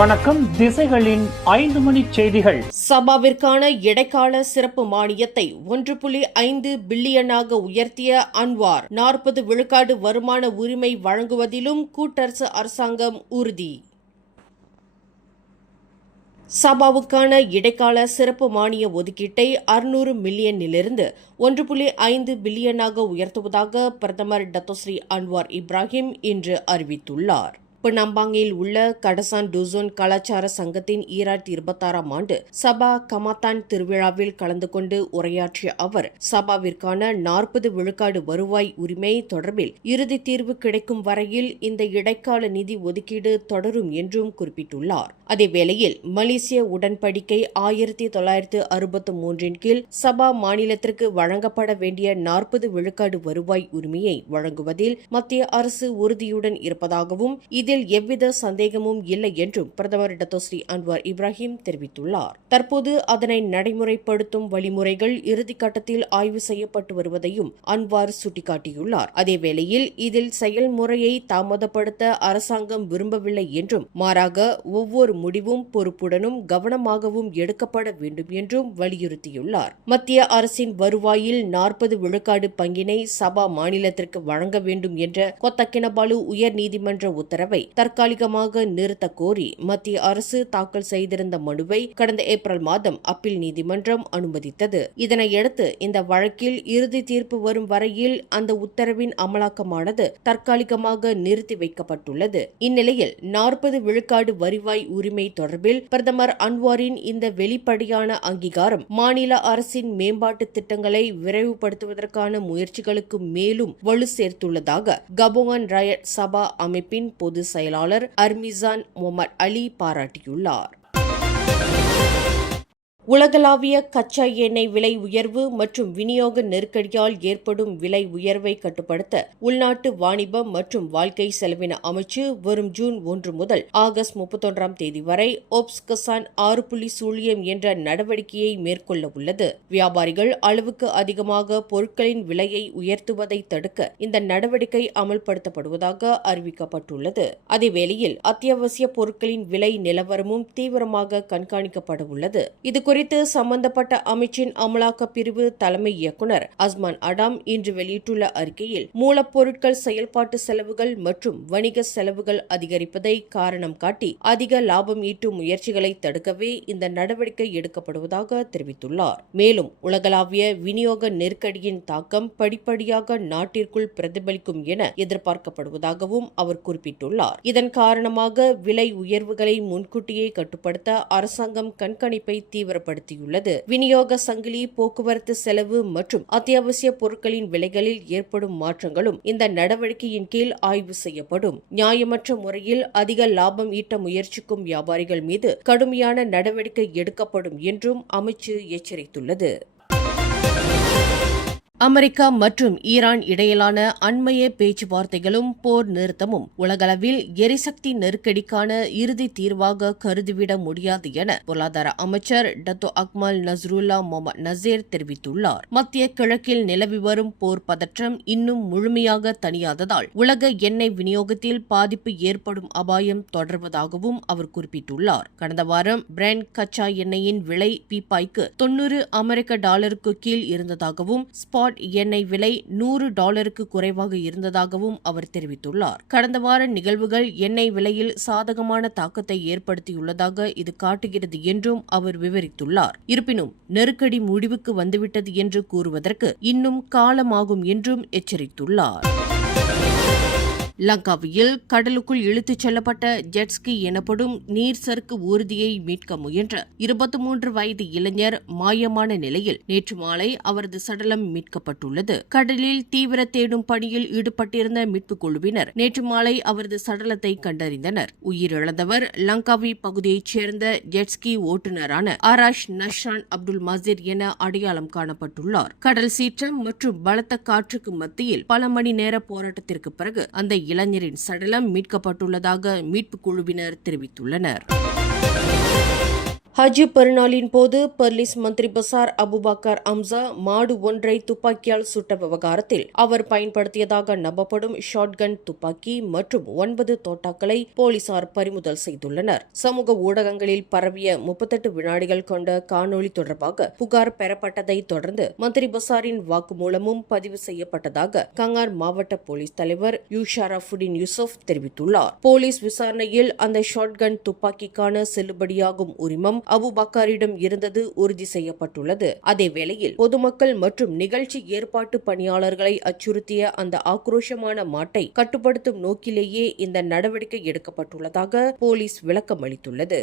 வணக்கம். திசைகளின் 5 மணி செய்திகள். சபாவிற்கான இடைக்கால சிறப்பு மானியத்தை 1.5 பில்லியனாக உயர்த்திய அன்வார். 40 விழுக்காடு வருமான உரிமை வழங்குவதிலும் கூட்டரசு அரசாங்கம் உறுதி. சபாவுக்கான இடைக்கால சிறப்பு மானிய ஒதுக்கீட்டை 600 மில்லியனிலிருந்து 1.5 பில்லியனாக உயர்த்துவதாக பிரதமர் டத்தோஸ்ரீ அன்வார் இப்ராஹிம் இன்று அறிவித்துள்ளார். பினாங்காங்கில் உள்ள கடசான் டுசோன் கலாச்சார சங்கத்தின் 2026ஆம் ஆண்டு சபா கமாத்தான் திருவிழாவில் கலந்து கொண்டு உரையாற்றிய அவர், சபாவிற்கான 40 விழுக்காடு வருவாய் உரிமை தொடர்பில் இறுதி தீர்வு கிடைக்கும் வரையில் இந்த இடைக்கால நிதி ஒதுக்கீடு தொடரும் என்றும் குறிப்பிட்டுள்ளார். அதேவேளையில் மலேசிய உடன்படிக்கை 1963 கீழ் சபா மாநிலத்திற்கு வழங்கப்பட வேண்டிய 40 விழுக்காடு வருவாய் உரிமையை வழங்குவதில் மத்திய அரசு உறுதியுடன் இருப்பதாகவும் இதில் எவ்வித சந்தேகமும் இல்லை என்றும் பிரதமர் டத்தோஸ்ரீ அன்வார் இப்ராஹிம் தெரிவித்துள்ளார். தற்போது அதனை நடைமுறைப்படுத்தும் வழிமுறைகள் இறுதிக்கட்டத்தில் ஆய்வு செய்யப்பட்டு வருவதையும் அன்வார் சுட்டிக்காட்டியுள்ளார். அதேவேளையில் இதில் செயல்முறையை தாமதப்படுத்த அரசாங்கம் விரும்பவில்லை என்றும், மாறாக ஒவ்வொரு முடிவும் பொறுப்புடனும் கவனமாகவும் எடுக்கப்பட வேண்டும் என்றும் வலியுறுத்தியுள்ளார். மத்திய அரசின் வருவாயில் 40 விழுக்காடு பங்கினை சபா மாநிலத்திற்கு வழங்க வேண்டும் என்ற கொத்தக்கினபாலு உயர்நீதிமன்ற உத்தரவை தற்காலிகமாக நிறுத்த கோரி மத்திய அரசு தாக்கல் செய்திருந்த மனுவை கடந்த ஏப்ரல் மாதம் அப்பீல் நீதிமன்றம் அனுமதித்தது. இதனையடுத்து இந்த வழக்கில் இறுதி தீர்ப்பு வரும் வரையில் அந்த உத்தரவின் அமலாக்கமானது தற்காலிகமாக நிறுத்தி வைக்கப்பட்டுள்ளது. இந்நிலையில் 40 விழுக்காடு வருவாய் உரிமை தொடர்பில் பிரதமர் அன்வாரின் இந்த வெளிப்படையான அங்கீகாரம் மாநில அரசின் மேம்பாட்டு திட்டங்களை விரைவுபடுத்துவதற்கான முயற்சிகளுக்கு மேலும் வலு சேர்த்துள்ளதாக கபோங்கன் ராயட் சபா அமைப்பின் பொது செயலாளர் அர்மிசான் முகமது அலி பாராட்டியுள்ளார். உலகளாவிய கச்சா எண்ணெய் விலை உயர்வு மற்றும் விநியோக நெருக்கடியால் ஏற்படும் விலை உயர்வை கட்டுப்படுத்த உள்நாட்டு வாணிபம் மற்றும் வாழ்க்கை செலவின அமைச்சு வரும் ஜூன் 1 முதல் ஆகஸ்ட் 31ஆம் தேதி வரை ஒப்ஸ்கசான் 6 என்ற நடவடிக்கையை மேற்கொள்ள உள்ளது. வியாபாரிகள் அளவுக்கு அதிகமாக பொருட்களின் விலையை உயர்த்துவதை தடுக்க இந்த நடவடிக்கை அமல்படுத்தப்படுவதாக அறிவிக்கப்பட்டுள்ளது. அதேவேளையில் அத்தியாவசிய பொருட்களின் விலை நிலவரமும் தீவிரமாக கண்காணிக்கப்பட உள்ளது. இதுகுறித்து சம்பந்தப்பட்ட அமைச்சின் அமலாக்க பிரிவு தலைமை இயக்குநர் அஸ்மான் அடாம் இன்று வெளியிட்டுள்ள அறிக்கையில், மூலப்பொருட்கள் செயல்பாட்டு செலவுகள் மற்றும் வணிக செலவுகள் அதிகரிப்பதை காரணம் காட்டி அதிக லாபம் ஈட்டும் முயற்சிகளை தடுக்கவே இந்த நடவடிக்கை எடுக்கப்படுவதாக தெரிவித்துள்ளார். மேலும் உலகளாவிய விநியோக நெருக்கடியின் தாக்கம் படிப்படியாக நாட்டிற்குள் பிரதிபலிக்கும் என எதிர்பார்க்கப்படுவதாகவும் அவர் குறிப்பிட்டுள்ளார். இதன் காரணமாக விலை உயர்வுகளை முன்கூட்டியே கட்டுப்படுத்த அரசாங்கம் கண்காணிப்பை தீவிரப்படுத்தியுள்ளது. விநியோக சங்கிலி, போக்குவரத்து செலவு மற்றும் அத்தியாவசிய பொருட்களின் விலைகளில் ஏற்படும் மாற்றங்களும் இந்த நடவடிக்கையின் கீழ் ஆய்வு செய்யப்படும். நியாயமற்ற முறையில் அதிக லாபம் ஈட்ட முயற்சிக்கும் வியாபாரிகள் மீது கடுமையான நடவடிக்கை எடுக்கப்படும் என்றும் அமைச்சு எச்சரித்துள்ளது. அமெரிக்கா மற்றும் ஈரான் இடையிலான அண்மைய பேச்சுவார்த்தைகளும் போர் நிறுத்தமும் உலகளவில் எரிசக்தி நெருக்கடிக்கான இறுதி தீர்வாக கருதிவிட முடியாது என பொருளாதார அமைச்சர் டத்தோ அக்மல் நஸ்ருல்லா முகமது நசீர் தெரிவித்துள்ளார். மத்திய கிழக்கில் நிலவி வரும் போர் பதற்றம் இன்னும் முழுமையாக தணியாததால் உலக எண்ணெய் விநியோகத்தில் பாதிப்பு ஏற்படும் அபாயம் தொடர்வதாகவும் அவர் குறிப்பிட்டுள்ளார். கடந்த வாரம் பிரெண்ட் கச்சா எண்ணெயின் விலை பீப்பாய்க்கு $90 கீழ் இருந்ததாகவும் ஸ்பாட் எண்ணெய் விலை $100 குறைவாக இருந்ததாகவும் அவர் தெரிவித்துள்ளார். கடந்த வார நிகழ்வுகள் எண்ணெய் விலையில் சாதகமான தாக்கத்தை ஏற்படுத்தியுள்ளதாக இது காட்டுகிறது என்றும் அவர் விவரித்துள்ளார். இருப்பினும் நெருக்கடி முடிவுக்கு வந்துவிட்டது என்று கூறுவதற்கு இன்னும் காலமாகும் என்றும் எச்சரித்துள்ளார். லங்காவியில் கடலுக்குள் இழுத்துச் செல்லப்பட்ட ஜெட்ஸ்கி எனப்படும் நீர் சறுக்கு ஊர்தியை மீட்க முயன்ற 23 வயது இளைஞர் மாயமான நிலையில் நேற்று மாலை அவரது சடலம் மீட்கப்பட்டுள்ளது. கடலில் தீவிர தேடும் பணியில் ஈடுபட்டிருந்த மீட்புக் குழுவினர் நேற்று மாலை அவரது சடலத்தை கண்டறிந்தனர். உயிரிழந்தவர் லங்காவி பகுதியைச் சேர்ந்த ஜெட்ஸ்கி ஓட்டுநரான ஆராஷ் நஷான் அப்துல் மசீர் என அடையாளம் காணப்பட்டுள்ளார். கடல் சீற்றம் மற்றும் பலத்த காற்றுக்கு மத்தியில் பல மணி நேர போராட்டத்திற்கு பிறகு அந்த இளைஞரின் சடலம் மீட்கப்பட்டுள்ளதாக மீட்புக் குழுவினர் தெரிவித்துள்ளனர். ஹஜ் பெருநாளின் போது பெர்லிஸ் மந்திரி பசார் அபுபக்கர் அம்சா மாடு ஒன்றை துப்பாக்கியால் சுட்ட விவகாரத்தில் அவர் பயன்படுத்தியதாக நம்பப்படும் ஷாட்கன் துப்பாக்கி மற்றும் 9 தோட்டாக்களை போலீசார் பறிமுதல் செய்துள்ளனர். சமூக ஊடகங்களில் பரவிய 38 வினாடிகள் கொண்ட காணொலி தொடர்பாக புகார் பெறப்பட்டதை தொடர்ந்து மந்திரி பசாரின் வாக்குமூலமும் பதிவு செய்யப்பட்டதாக கங்கார் மாவட்ட போலீஸ் தலைவர் ஷரஃபுடின் யூசுப் தெரிவித்துள்ளார். போலீஸ் விசாரணையில் அந்த ஷாட்கன் துப்பாக்கிக்கான செல்லுபடியாகும் உரிமம் அபுபக்கரிடம் இருந்தது உறுதி செய்யப்பட்டுள்ளது. அதேவேளையில் பொதுமக்கள் மற்றும் நிகழ்ச்சி ஏற்பாட்டு பணியாளர்களை அச்சுறுத்திய அந்த ஆக்ரோஷமான மாட்டை கட்டுப்படுத்தும் நோக்கிலேயே இந்த நடவடிக்கை எடுக்கப்பட்டுள்ளதாக போலீஸ் விளக்கம் அளித்துள்ளது.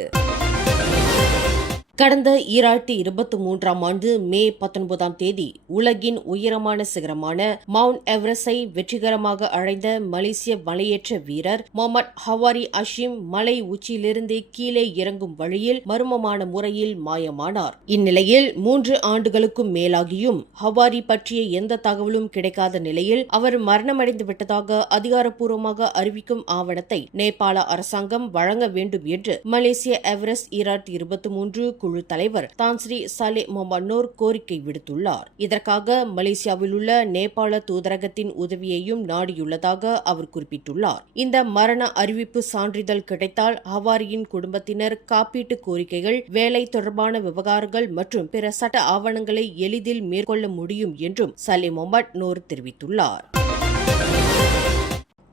கடந்த 2023ஆம் ஆண்டு மே 19ஆம் தேதி உலகின் உயரமான சிகரமான மவுண்ட் எவரெஸ்டை வெற்றிகரமாக அடைந்த மலேசிய மலையேற்ற வீரர் முகமது ஹவாரி ஹஷீம் மலை உச்சியிலிருந்து கீழே இறங்கும் வழியில் மர்மமான முறையில் மாயமானார். இந்நிலையில் 3 ஆண்டுகளுக்கும் மேலாகியும் ஹவாரி பற்றிய எந்த தகவலும் கிடைக்காத நிலையில் அவர் மரணமடைந்து விட்டதாக அதிகாரப்பூர்வமாக அறிவிக்கும் ஆவணத்தை நேபாள அரசாங்கம் வழங்க வேண்டும் என்று மலேசிய எவரெஸ்ட் 2023 குழு தலைவர் தான்ஸ்ரீ சாலே முகமது நூர் கோரிக்கை விடுத்துள்ளார். இதற்காக மலேசியாவில் உள்ள நேபாள தூதரகத்தின் உதவியையும் நாடியுள்ளதாக அவர் குறிப்பிட்டுள்ளார். இந்த மரண அறிவிப்பு சான்றிதழ் கிடைத்தால் ஹவாரியின் குடும்பத்தினர் காப்பீட்டு கோரிக்கைகள், வேலை தொடர்பான விவகாரங்கள் மற்றும் பிற சட்ட ஆவணங்களை எளிதில் மேற்கொள்ள முடியும் என்றும் சாலே முகமது நூர் தெரிவித்துள்ளார்.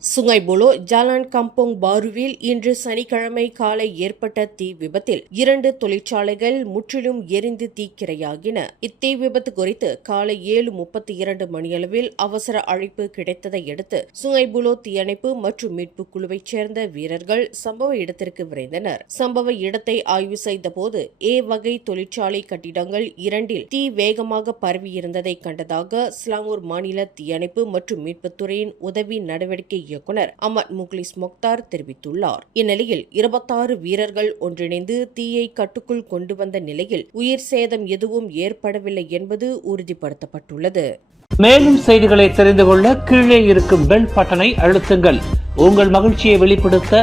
சுங்கை புலோ ஜாலான் கம்போங் பாருவில் இன்று சனிக்கிழமை காலை ஏற்பட்ட தீ விபத்தில் 2 தொழிற்சாலைகள் முற்றிலும் எரிந்து தீக்கிரையாகின. இத்தீ விபத்து குறித்து காலை 7:32 மணியளவில் அவசர அழைப்பு கிடைத்ததை அடுத்து சுங்கை புலோ தீயணைப்பு மற்றும் மீட்பு குழுவைச் சேர்ந்த வீரர்கள் சம்பவ இடத்திற்கு விரைந்தனர். சம்பவ இடத்தை ஆய்வு செய்தபோது வகை தொழிற்சாலை கட்டிடங்கள் 2இல் தீ வேகமாக பரவியிருந்ததை கண்டதாக ஸ்லாங்கூர் மாநில தீயணைப்பு மற்றும் மீட்புத்துறையின் உதவி நடவடிக்கை இயக்குனர் அமத் முக்லிஸ் மொக்தார் தெரிவித்துள்ளார். இந்நிலையில் 26 வீரர்கள் ஒன்றிணைந்து தீயை கட்டுக்குள் கொண்டு வந்த நிலையில் உயிர் சேதம் எதுவும் ஏற்படவில்லை என்பது உறுதிப்படுத்தப்பட்டுள்ளது. மேலும் செய்திகளை தெரிந்து கொள்ள கீழே இருக்கும் பெல் பட்டனை அழுத்துங்கள். உங்கள் மகிழ்ச்சியை வெளிப்படுத்த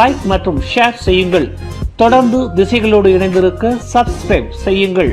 லைக் மற்றும் ஷேர் செய்யுங்கள். தொடர்ந்து திசைகளோடு இணைந்திருக்க சப்ஸ்கிரைப் செய்யுங்கள்.